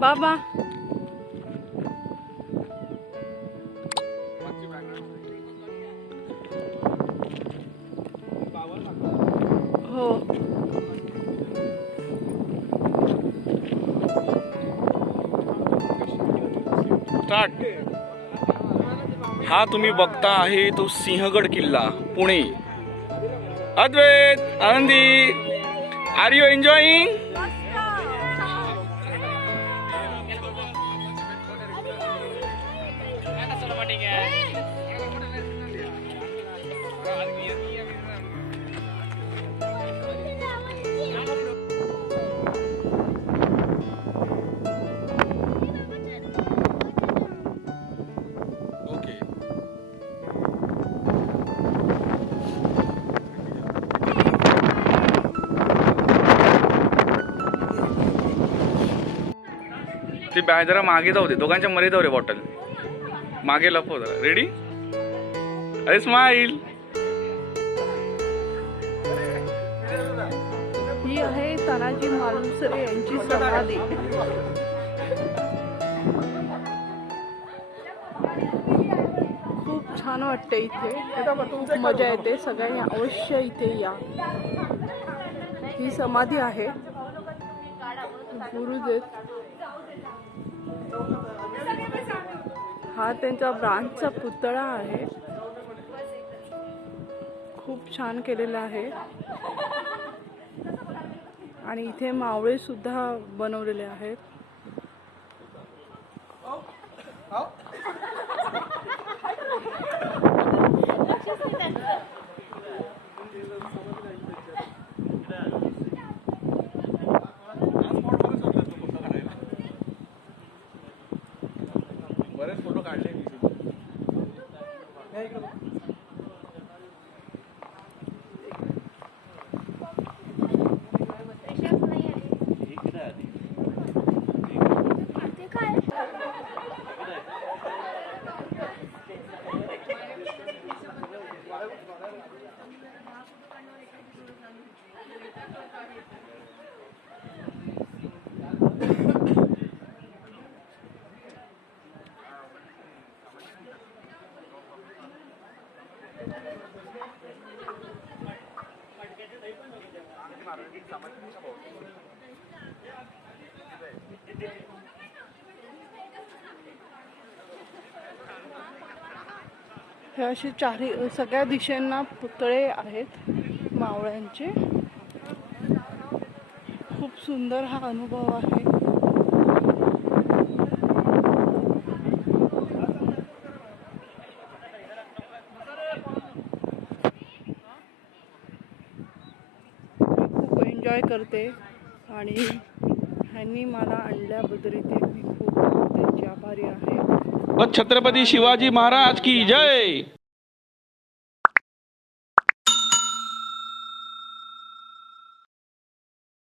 बाबा. हो. स्टार्ट हा तुम्ही बघता आहे तो सिंहगड किल्ला Pune. Advait Anandi. Are you enjoying okay ती बॅग जरा मागे जाऊ दे. दोघांच्या मध्ये जाऊ रे बॉटल मागे लपव जरा. रेडी अरे स्माईल ही आहे तानाजी मालुसरे यांची समाधी. खूप छान वाटते इथे. खूप मजा येते. सगळ्यांनी अवश्य इथे या. ही समाधी आहे. गुरुदेव. हा त्यांच्या ब्रांचचा पुतळा आहे. खूप छान केलेला आहे. आणि इथे मावळे सुद्धा बनवलेले आहेत. हे असे चारी सगळ्या दिशेंना पुतळे आहेत मावळ्यांचे. खूप सुंदर हा अनुभव आहे. खूप एन्जॉय करते आणि ह्यांनी मला आणल्याबद्दल इथे मी खूप त्यांची आभारी आहे. छत्रपती शिवाजी महाराज की जय!